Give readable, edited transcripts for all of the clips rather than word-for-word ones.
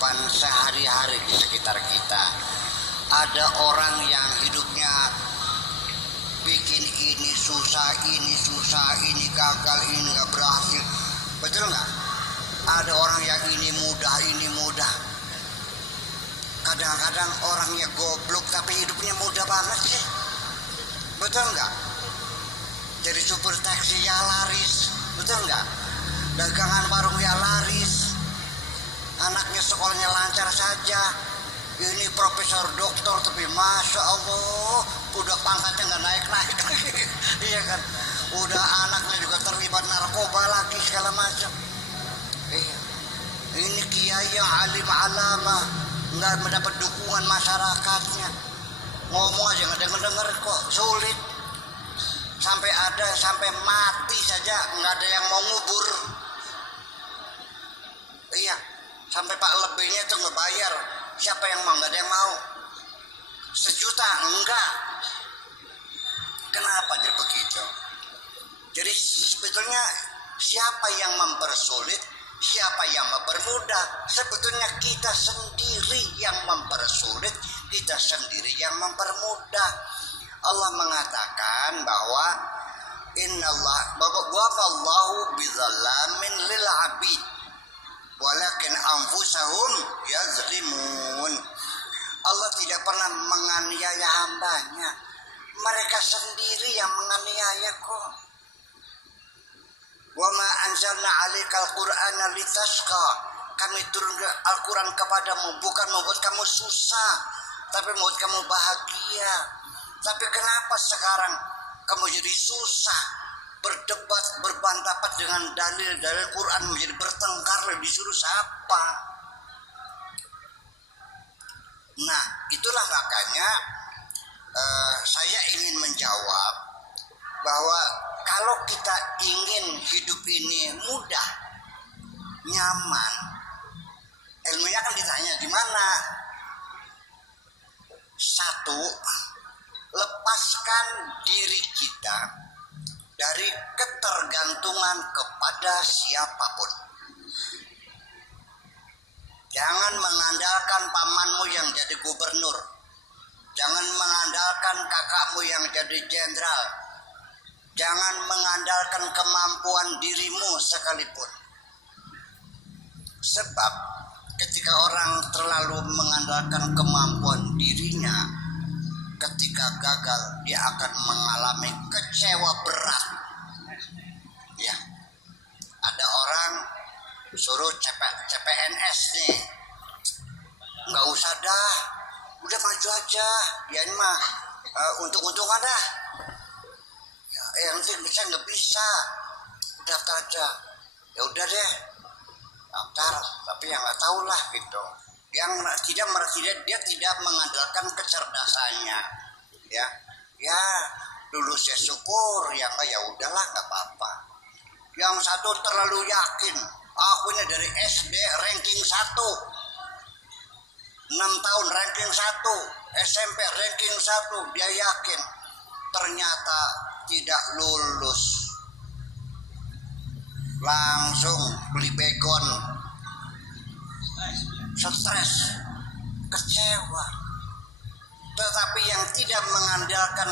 kehidupan sehari-hari di sekitar kita. Ada orang yang hidupnya bikin ini susah, ini gagal, ini nggak berhasil. Betul nggak? Ada orang yang ini mudah. Kadang-kadang orangnya goblok tapi hidupnya mudah banget sih. Betul nggak? Jadi supir taksi ya laris. Betul nggak? Dagangan warung ya laris. Anaknya sekolahnya lancar saja. Ini profesor doktor tapi masya Allah udah pangkatnya nggak naik lagi. Iya kan? Udah anaknya juga terlibat narkoba lagi segala macam. Iya. Ini kiai yang alim alama nggak mendapat dukungan masyarakatnya. Ngomong aja nggak denger kok sulit. Sampai mati saja nggak ada yang mau ngubur. Iya. Sampai Pak lebihnya itu ngebayar. Siapa yang mau? Nggak ada yang mau. 1 juta? Enggak. Kenapa jadi begitu? Jadi sebetulnya siapa yang mempersulit, siapa yang mempermudah? Sebetulnya kita sendiri yang mempersulit, kita sendiri yang mempermudah. Allah mengatakan bahwa Wallahu bizallamin lil abid walakin anfusahum yazlimun. Allah tidak pernah menganiaya hambanya. Mereka sendiri yang menganiaya kok. Wa ma anzalna 'alaikal qur'ana litasqa. Kami turunkan Al-Quran kepadamu bukan membuat kamu susah, tapi membuat kamu bahagia. Tapi kenapa sekarang kamu jadi susah, berdebat, berbantapat dengan dalil-dalil Quran, menjadi bertengkar, disuruh siapa? Nah, itulah makanya saya ingin menjawab bahwa kalau kita ingin hidup ini mudah, nyaman, ilmunya kan ditanya di mana? 1, lepaskan diri kita dari ketergantungan kepada siapapun. Jangan mengandalkan pamanmu yang jadi gubernur. Jangan mengandalkan kakakmu yang jadi jenderal. Jangan mengandalkan kemampuan dirimu sekalipun. Sebab ketika orang terlalu mengandalkan kemampuan dirinya, ketika gagal dia akan mengalami kecewa berat. Ya, ada orang suruh CPNS nih, nggak usah dah, udah maju aja, dia mah untung-untungan dah. Ya, yang penting saya nggak bisa, daftar aja. Ya udah deh, daftar, tapi yang nggak tahu lah gitu. Dia tidak mengandalkan kecerdasannya, ya lulus ya syukur, ya enggak ya udahlah nggak apa-apa. Yang satu terlalu yakin, aku ini dari SD ranking 1, 6 tahun ranking 1, SMP ranking 1, dia yakin, ternyata tidak lulus, langsung beli begon, stres, kecewa. Tetapi yang tidak mengandalkan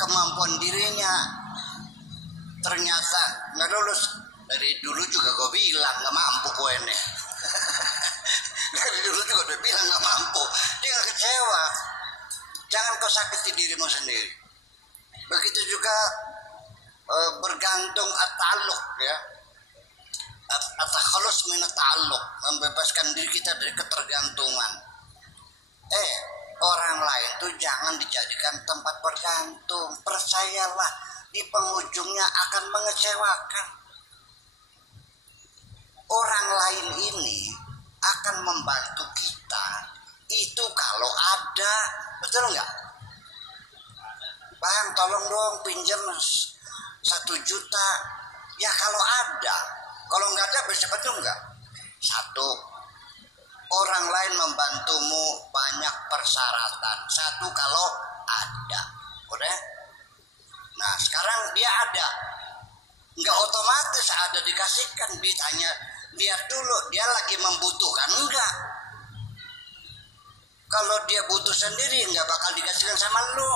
kemampuan dirinya ternyata nggak lulus. Dari dulu juga gue bilang nggak mampu gue ini. Dari dulu juga udah bilang nggak mampu. Dia nggak kecewa. Jangan kau sakiti dirimu sendiri. Begitu juga bergantung at-ta'alluq, ya. At-takhalus min at-ta'alluq, membebaskan diri kita dari ketergantungan. Orang lain tuh jangan dijadikan tempat bergantung. Percayalah, di penghujungnya akan mengecewakan. Orang lain ini akan membantu kita itu kalau ada, betul nggak? Bang, tolong dong pinjam 1 juta. Ya kalau ada, kalau nggak ada bisa betul nggak? 1, orang lain membantumu banyak persyaratan. 1 kalau ada, udah. Nah sekarang dia ada, nggak otomatis ada dikasihkan. Ditanya, lihat dulu dia lagi membutuhkan enggak. Kalau dia butuh sendiri nggak bakal dikasihkan sama lu.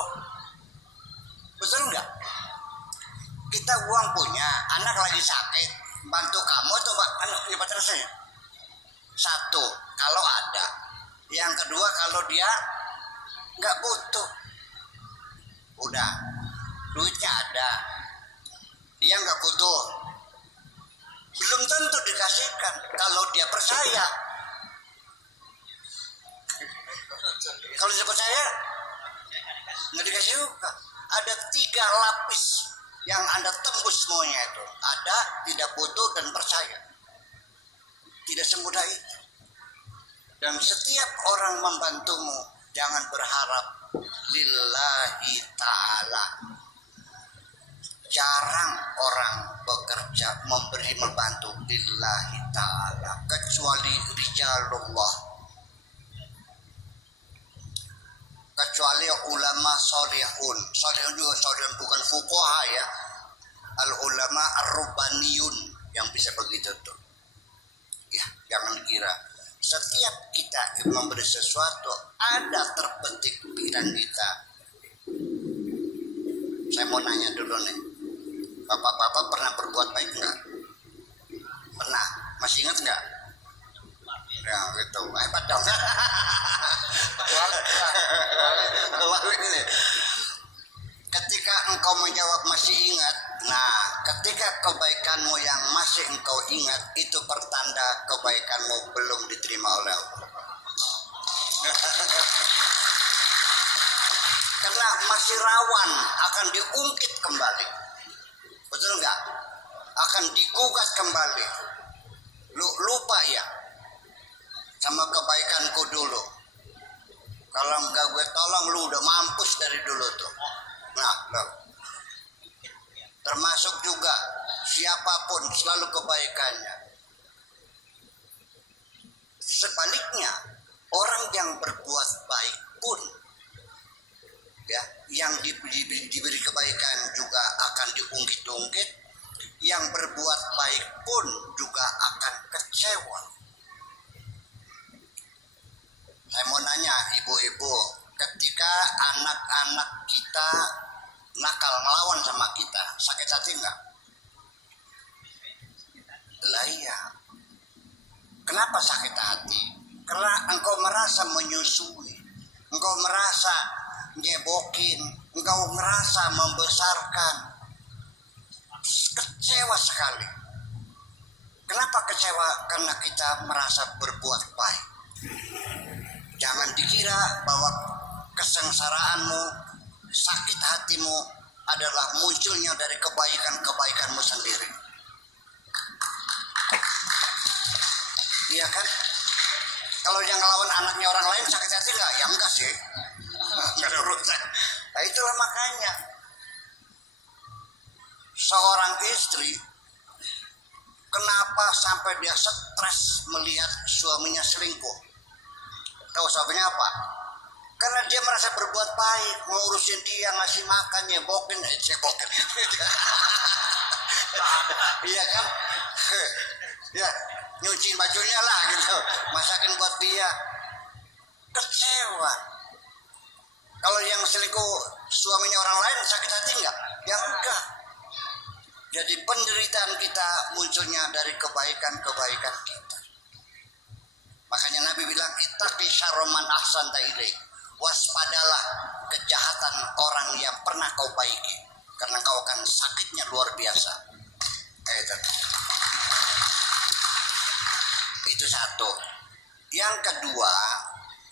Betul nggak? Kita uang punya, anak lagi sakit, bantu kamu atau ya rasanya? Satu, kalau ada. Yang kedua, kalau dia nggak butuh, udah duitnya ada, dia nggak butuh, belum tentu dikasihkan. Kalau dia percaya, kalau dia percaya nggak dikasih juga. Ada 3 lapis yang Anda tembus semuanya itu. Ada, tidak butuh, dan percaya. Tidak semudah itu. Dan setiap orang membantumu, jangan berharap lillahi ta'ala. Jarang orang bekerja memberi membantu lillahi ta'ala kecuali rijalullah, kecuali ulama solihun. Solihun juga solihun, bukan fuqaha ya. Al ulama ar-rubbaniyun yang bisa begitu tuh. Ya, jangan kira setiap kita memberi sesuatu ada terbetik pikiran kita. Saya mau nanya dulu nih, bapak-bapak pernah berbuat baik enggak? Pernah? Masih ingat enggak? Ya gitu, hebat dong. Ketika engkau menjawab masih ingat, nah ketika kebaikanmu yang masih engkau ingat itu pertanda kebaikanmu belum diterima oleh Allah. Karena masih rawan akan diungkit kembali. Betul enggak? Akan digugat kembali. Lu lupa ya sama kebaikanku dulu. Kalau enggak gue tolong, lu udah mampus dari dulu tuh. Nah, loh. Termasuk juga siapapun selalu kebaikannya. Sebaliknya, orang yang berbuat baik pun ya, yang diberi kebaikan juga akan diungkit-ungkit. Yang berbuat baik pun juga akan kecewa. Saya mau nanya ibu-ibu, ketika anak-anak kita nakal melawan sama kita, sakit hati enggak? Lah iya. Kenapa sakit hati? Karena engkau merasa menyusui, engkau merasa nyebokin, engkau merasa membesarkan. Kecewa sekali. Kenapa kecewa? Karena kita merasa berbuat baik. Jangan dikira bahwa kesengsaraanmu, sakit hatimu adalah munculnya dari kebaikan-kebaikanmu sendiri. Iya kan? Kalau yang ngelawan anaknya orang lain sakit hati nggak? Ya enggak sih. Nggak ada urusan. Nah itulah makanya seorang istri kenapa sampai dia stres melihat suaminya selingkuh? Tahu suaminya apa? Karena dia merasa berbuat baik, ngurusin dia, ngasih makan, nyebokin, cebokin. Iya kan? Ya, nyuciin bajunya lah gitu, masakin buat dia. Kecewa. Kalau yang selingkuh suaminya orang lain sakit hati enggak? Ya enggak. Jadi penderitaan kita munculnya dari kebaikan-kebaikan kita. Makanya Nabi bilang, ittaqi syarra man ahsanta ilaik. Waspadalah kejahatan orang yang pernah kau baiki, karena kau akan sakitnya luar biasa. Itu satu. Yang kedua,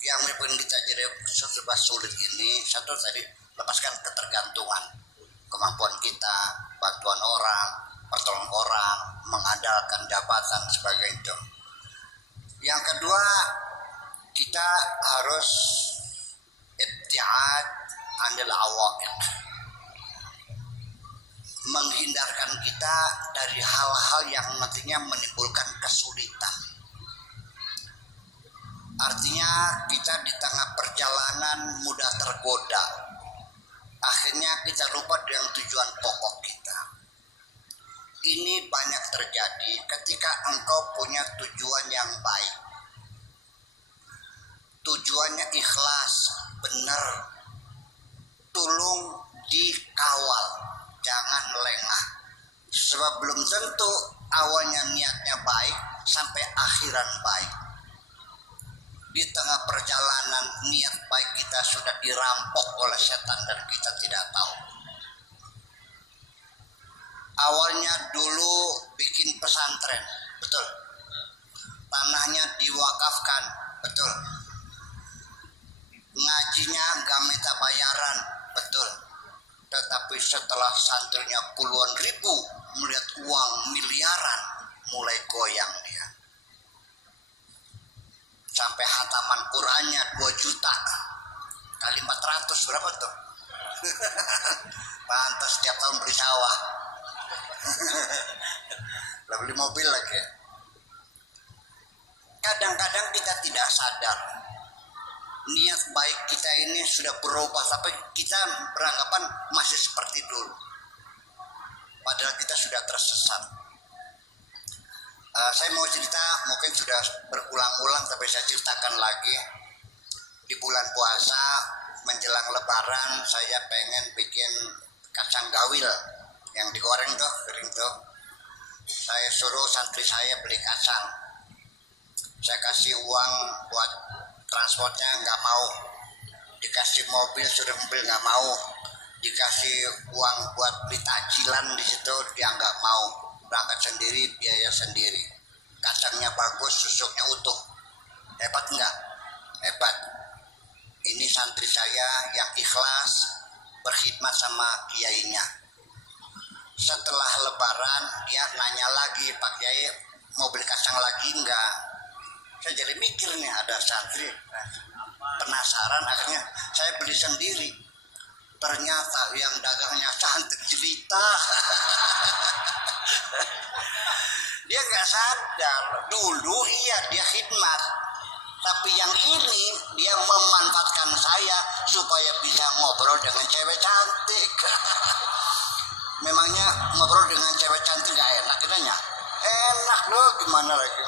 yang bikin kita jadi serba sulit ini, satu tadi, lepaskan ketergantungan, kemampuan kita, bantuan orang, pertolongan orang, mengandalkan jabatan sebagai itu. Yang kedua, kita harus ibtiad anil awaiq, menghindarkan kita dari hal-hal yang nantinya menimbulkan kesulitan. Artinya kita di tengah perjalanan mudah tergoda, akhirnya kita lupa dengan tujuan pokok kita. Ini banyak terjadi ketika engkau punya tujuan yang baik. Tujuannya ikhlas, benar, tolong dikawal, jangan lengah. Sebab belum tentu awalnya niatnya baik sampai akhiran baik. Di tengah perjalanan niat baik kita sudah dirampok oleh setan dan kita tidak tahu. Awalnya dulu bikin pesantren, betul. Tanahnya diwakafkan, betul. Ngajinya gak minta bayaran, betul. Tetapi setelah santrinya puluhan ribu melihat uang miliaran, mulai goyang dia. Sampai hataman Qurannya 2 juta kali 400 berapa tuh? Pantas setiap tahun beli sawah. Lah beli mobil lagi. Kadang-kadang kita tidak sadar niat baik kita ini sudah berubah, tapi kita beranggapan masih seperti dulu. Padahal kita sudah tersesat. Saya mau cerita, mungkin sudah berulang-ulang, tapi saya ceritakan lagi. Di bulan puasa menjelang Lebaran, saya pengen bikin kacang gawil yang digoreng tuh, kering tuh. Saya suruh santri saya beli kacang. Saya kasih uang buat transportnya, nggak mau. Dikasih mobil, suruh mobil nggak mau. Dikasih uang buat beli tajilan di situ, dia nggak mau. Berangkat sendiri, biaya sendiri. Kacangnya bagus, susuknya utuh. Hebat enggak? Hebat. Ini santri saya yang ikhlas berkhidmat sama kiainya. Setelah Lebaran dia nanya lagi, Pak Kiai mau beli kacang lagi enggak? Saya jadi mikir nih, ada santri penasaran, akhirnya saya beli sendiri. Ternyata yang dagangnya cantik jelita. Dia nggak sadar dulu, iya dia khidmat, tapi yang ini dia memanfaatkan saya supaya bisa ngobrol dengan cewek cantik. Memangnya ngobrol dengan cewek cantik nggak enak? Kitanya enak loh, gimana lagi?